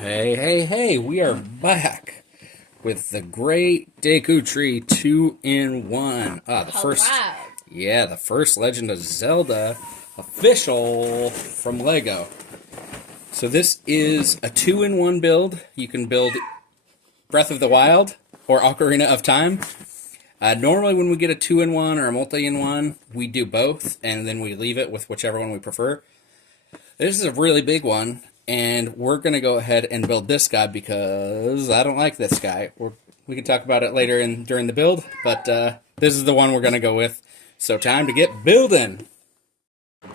Hey, hey, hey, we are back with the Great Deku Tree 2-in-1. Wow. The first Legend of Zelda official from Lego. So this is a 2-in-1 build. You can build Breath of the Wild or Ocarina of Time. Normally when we get a 2-in-1 or a multi-in-1, we do both, and then we leave it with whichever one we prefer. This is a really big one, and we're going to go ahead and build this guy because I don't like this guy. We can talk about it later during the build, but this is the one we're going to go with. So time to get building.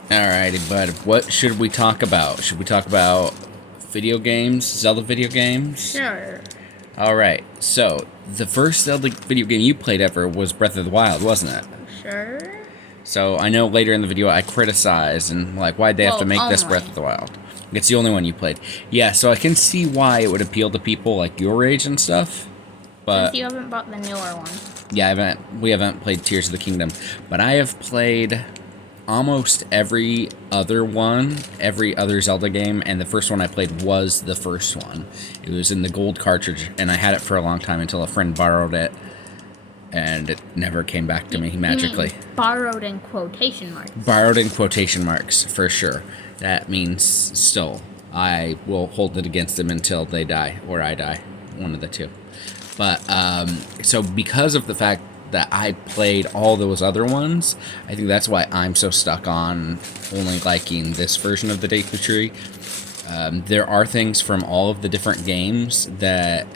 Alrighty, bud. What should we talk about? Should we talk about video games, Zelda video games? Sure. Alright, so the first Zelda video game you played ever was Breath of the Wild, wasn't it? Sure. So I know later in the video I criticized and like, why'd they have to make this Breath of the Wild? It's the only one you played. Yeah, so I can see why it would appeal to people like your age and stuff. But since you haven't bought the newer one. Yeah, we haven't played Tears of the Kingdom. But I have played almost every other Zelda game, and the first one I played was the first one. It was in the gold cartridge, and I had it for a long time until a friend borrowed it. And it never came back to me magically. Borrowed in quotation marks. Borrowed in quotation marks, for sure. That means stole. I will hold it against them until they die, or I die. One of the two. But, so because of the fact that I played all those other ones, I think that's why I'm so stuck on only liking this version of the Deku Tree. There are things from all of the different games that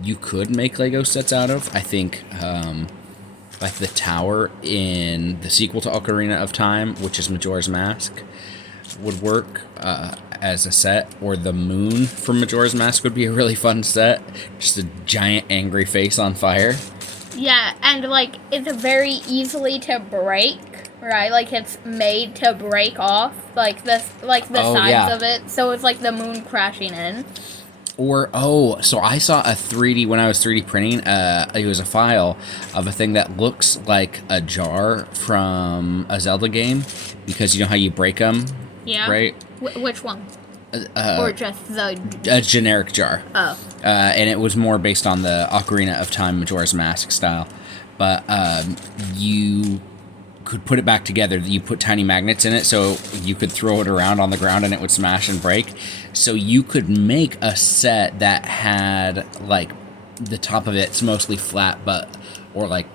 you could make Lego sets out of. I think, like the tower in the sequel to Ocarina of Time, which is Majora's Mask, would work as a set, or the moon from Majora's Mask would be a really fun set. Just a giant angry face on fire. Yeah, and like it's very easily to break, right? Like it's made to break off, like the sides of it. So it's like the moon crashing in. Or, so I saw a 3D, when I was 3D printing, it was a file of a thing that looks like a jar from a Zelda game, because you know how you break them? Yeah. Right? Which one? Or just the... A generic jar. Oh. And it was more based on the Ocarina of Time Majora's Mask style. But you could put it back together. You put tiny magnets in it, so you could throw it around on the ground and it would smash and break. So you could make a set that had, like, the top of it's mostly flat, or like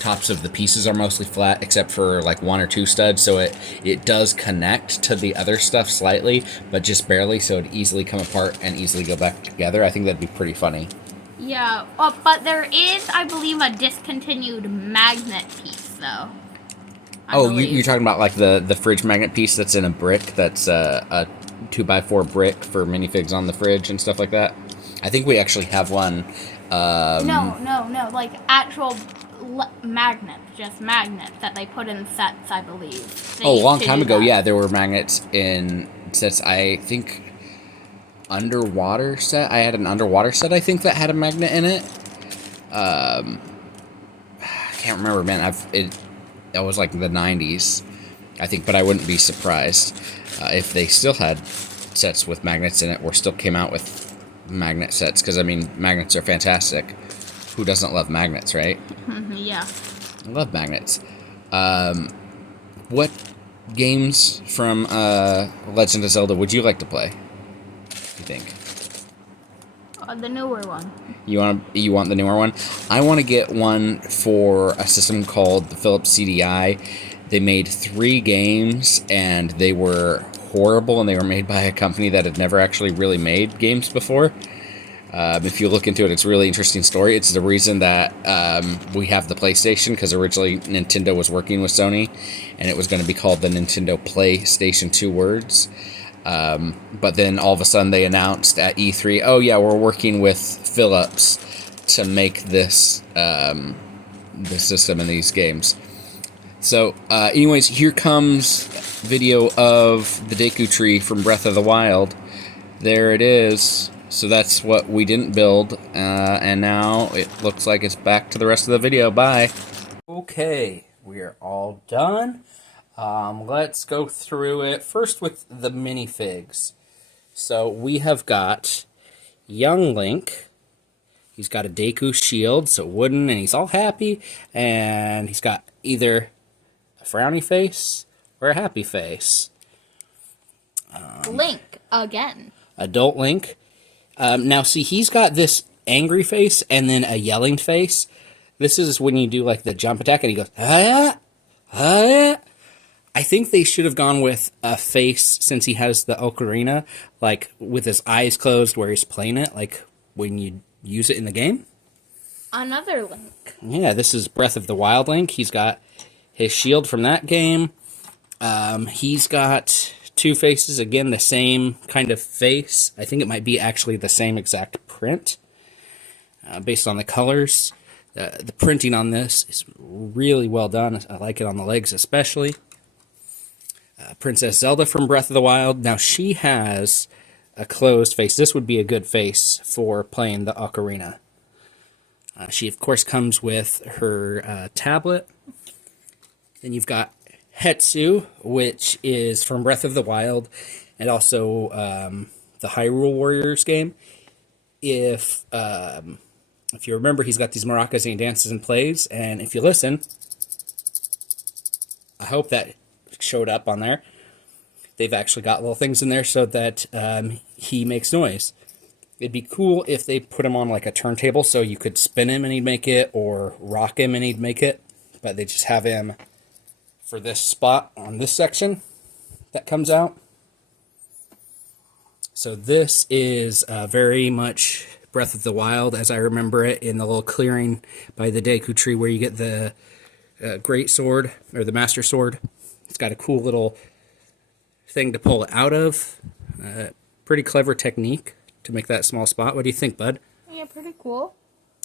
tops of the pieces are mostly flat except for like one or two studs, so it does connect to the other stuff slightly, but just barely, so it'd easily come apart and easily go back together. I think that'd be pretty funny. Yeah, but there is, I believe, a discontinued magnet piece, though. You're talking about like the fridge magnet piece that's in a brick, that's a 2x4 brick for minifigs on the fridge and stuff like that. I think we actually have one. No, like actual magnets, just magnets that they put in sets, I believe. A long time ago, yeah, there were magnets in sets. I think underwater set. I had an underwater set, I think, that had a magnet in it. I can't remember, man. That was like the 90s, I think, but I wouldn't be surprised if they still had sets with magnets in it, or still came out with magnet sets, because, I mean, magnets are fantastic. Who doesn't love magnets, right? Yeah. I love magnets. What games from Legend of Zelda would you like to play, you think? The newer one. You want the newer one? I want to get one for a system called the Philips CDI. They made 3 games, and they were horrible, and they were made by a company that had never actually really made games before. If you look into it, it's a really interesting story. It's the reason that we have the PlayStation, because originally Nintendo was working with Sony, and it was going to be called the Nintendo PlayStation 2 words. But then all of a sudden they announced at E3, oh yeah, we're working with Philips to make this system and these games. So, anyways, here comes video of the Deku Tree from Breath of the Wild. There it is. So that's what we didn't build, and now it looks like it's back to the rest of the video. Bye. Okay, we are all done. Let's go through it first with the minifigs. So we have got young Link. He's got a Deku shield, so wooden, and he's all happy. And he's got either a frowny face or a happy face. Link, again. Adult Link. Now, see, he's got this angry face and then a yelling face. This is when you do, like, the jump attack, and he goes, ah, ah. I think they should have gone with a face, since he has the ocarina, like, with his eyes closed where he's playing it, like, when you use it in the game. Another Link. Yeah, this is Breath of the Wild Link. He's got his shield from that game. He's got two faces, again, the same kind of face. I think it might be actually the same exact print, based on the colors. The printing on this is really well done. I like it on the legs especially. Princess Zelda from Breath of the Wild. Now, she has a closed face. This would be a good face for playing the ocarina. She, of course, comes with her tablet. Then you've got Hetsu, which is from Breath of the Wild, and also the Hyrule Warriors game. If you remember, he's got these maracas and he dances and plays, and if you listen, I hope that showed up on there. They've actually got little things in there so that he makes noise. It'd be cool if they put him on like a turntable so you could spin him and he'd make it, or rock him and he'd make it, but they just have him for this spot on this section that comes out. So this is very much Breath of the Wild as I remember it, in the little clearing by the Deku tree where you get the great sword, or the master sword. It's got a cool little thing to pull it out of. Pretty clever technique to make that small spot. What do you think, bud? Yeah, pretty cool.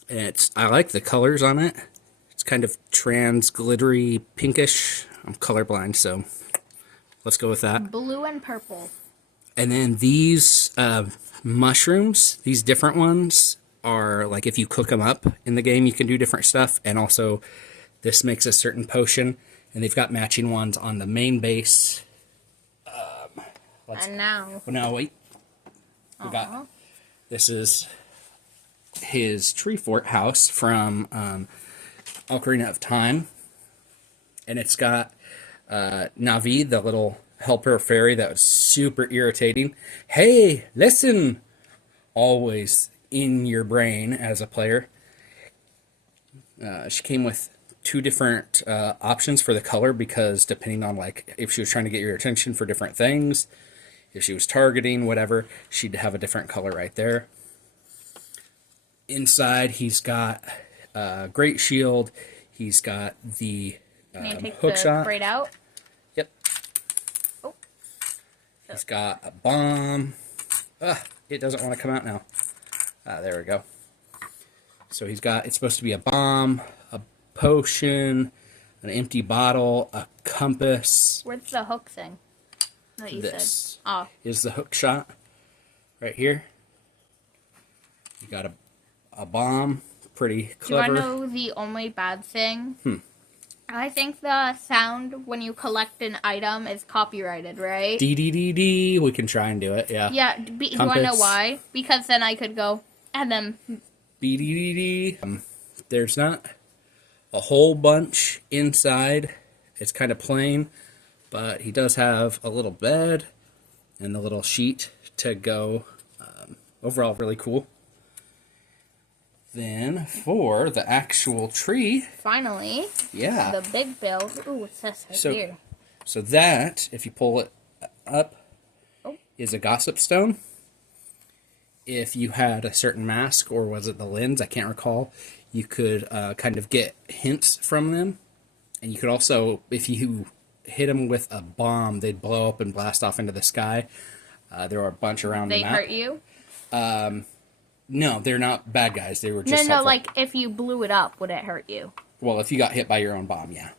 And I like the colors on it. It's kind of trans, glittery, pinkish. I'm colorblind, so let's go with that. Blue and purple. And then these mushrooms, these different ones, are like if you cook them up in the game, you can do different stuff. And also, this makes a certain potion. And they've got matching ones on the main base. And now. Oh, no, wait. We got, this is his tree fort house from Ocarina of Time. And it's got Navi, the little helper fairy that was super irritating. Hey, listen! Always in your brain as a player. She came with two different options for the color, because depending on like if she was trying to get your attention for different things, if she was targeting, whatever, she'd have a different color right there. Inside, he's got a great shield. He's got the hook shot. Right out. Yep. Oh. He's got a bomb. It doesn't want to come out now. There we go. So he's got, it's supposed to be a bomb, a potion, an empty bottle, a compass. Where's the hook thing that you said? Oh. Is the hook shot right here. You got a bomb. Pretty clever. Do you want to know the only bad thing? I think the sound when you collect an item is copyrighted, right? D. We can try and do it, yeah. Yeah, do you want to know why? Because then I could go, and then... B. There's not a whole bunch inside. It's kind of plain, but he does have a little bed and a little sheet to go. Overall, really cool. Then, for the actual tree... Finally. Yeah. The big build. Ooh, it says right here. So that, if you pull it up, is a gossip stone. If you had a certain mask, or was it the lens, I can't recall, you could kind of get hints from them. And you could also, if you hit them with a bomb, they'd blow up and blast off into the sky. There are a bunch around the map. They hurt you? No, they're not bad guys. They were just No, like, if you blew it up, would it hurt you? Well, if you got hit by your own bomb, yeah.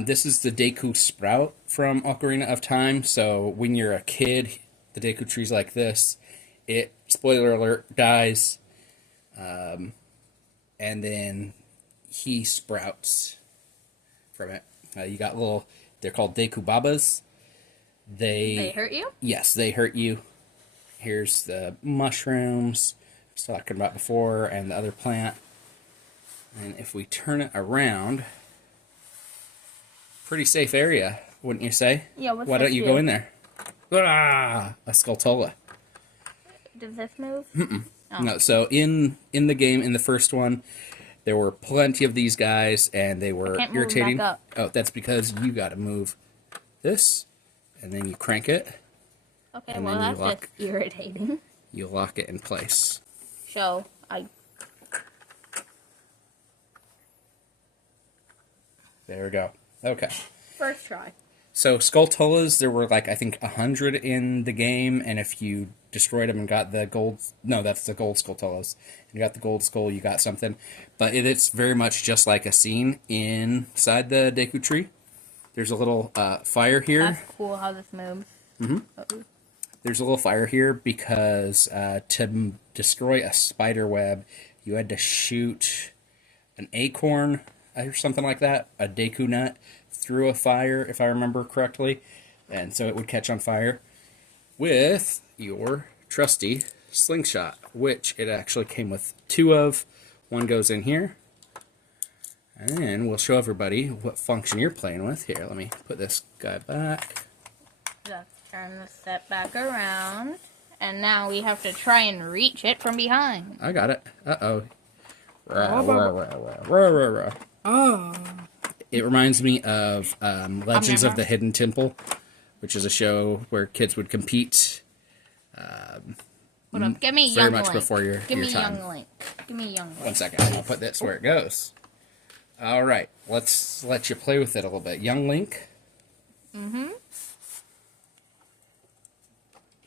This is the Deku Sprout from Ocarina of Time. So when you're a kid, the Deku tree's like this. It, spoiler alert, dies. And then he sprouts from it. You got little, they're called Deku Babas. They hurt you? Yes, they hurt you. Here's the mushrooms I was talking about before, and the other plant. And if we turn it around, pretty safe area, wouldn't you say? Yeah, what's Why this don't you do? go in there? Ah, a Skulltula. Does this move? Mm-mm. Oh. No, so in the game, in the first one, there were plenty of these guys, and they were irritating. Back up. Oh, that's because you got to move this, and then you crank it. Okay, well that's just irritating. You lock it in place. So There we go. Okay. First try. So Skulltulas, there were like I think 100 in the game, and if you destroyed them and got the gold, no, that's the gold Skulltulas. You got the gold skull, you got something. But it's very much just like a scene inside the Deku tree. There's a little fire here. That's cool how this moves. Mm-hmm. There's a little fire here because to destroy a spider web, you had to shoot an acorn or something like that, a Deku nut, through a fire, if I remember correctly, and so it would catch on fire with your trusty slingshot, which it actually came with 2 of. One goes in here, and we'll show everybody what function you're playing with. Here, let me put this guy back. Let's turn the set back around, and now we have to try and reach it from behind. I got it. Uh-oh. Oh. It reminds me of Legends of the Hidden Temple, which is a show where kids would compete. Hold on, give me very young much Link. before your Give me time. young Link. Give me young Link. 1 second, I'll put this where it goes. All right, let's let you play with it a little bit. Young Link. Mm-hmm.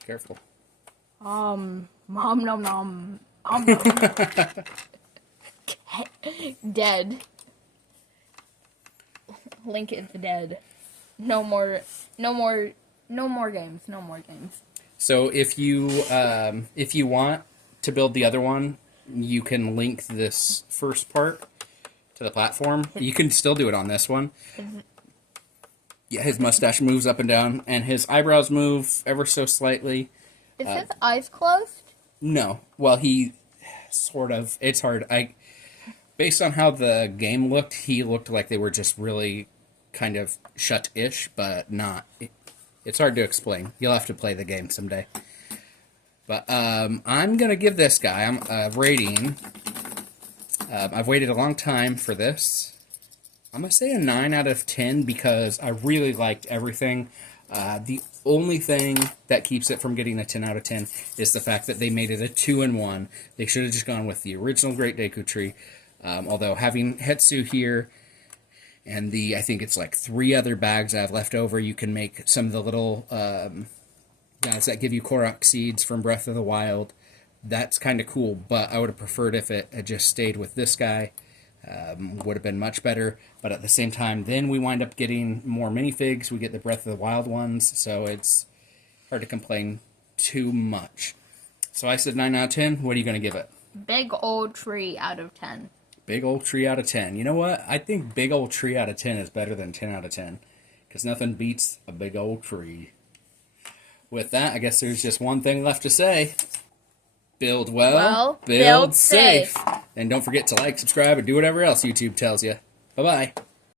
Careful. Nom nom. Dead. Link is dead. No more games. No more games. So if you want to build the other one, you can link this first part to the platform. You can still do it on this one. Yeah, his mustache moves up and down, and his eyebrows move ever so slightly. Is his eyes closed? No. Well, he sort of. It's hard. Based on how the game looked, he looked like they were just really kind of shut-ish, but not. It's hard to explain. You'll have to play the game someday. But I'm going to give this guy a rating. I've waited a long time for this. I'm going to say a 9 out of 10 because I really liked everything. The only thing that keeps it from getting a 10 out of 10 is the fact that they made it a 2-in-1. They should have just gone with the original Great Deku Tree. Although having Hetsu here and I think it's like 3 other bags I have left over, you can make some of the little guys that give you Korok seeds from Breath of the Wild. That's kind of cool, but I would have preferred if it had just stayed with this guy. Would have been much better, but at the same time, then we wind up getting more minifigs. We get the Breath of the Wild ones, so it's hard to complain too much. So I said 9 out of 10. What are you going to give it? Big old tree out of 10. Big old tree out of 10. You know what? I think big old tree out of 10 is better than 10 out of 10, because nothing beats a big old tree. With that, I guess there's just one thing left to say. Build well, build safe. And don't forget to like, subscribe, and do whatever else YouTube tells you. Bye-bye.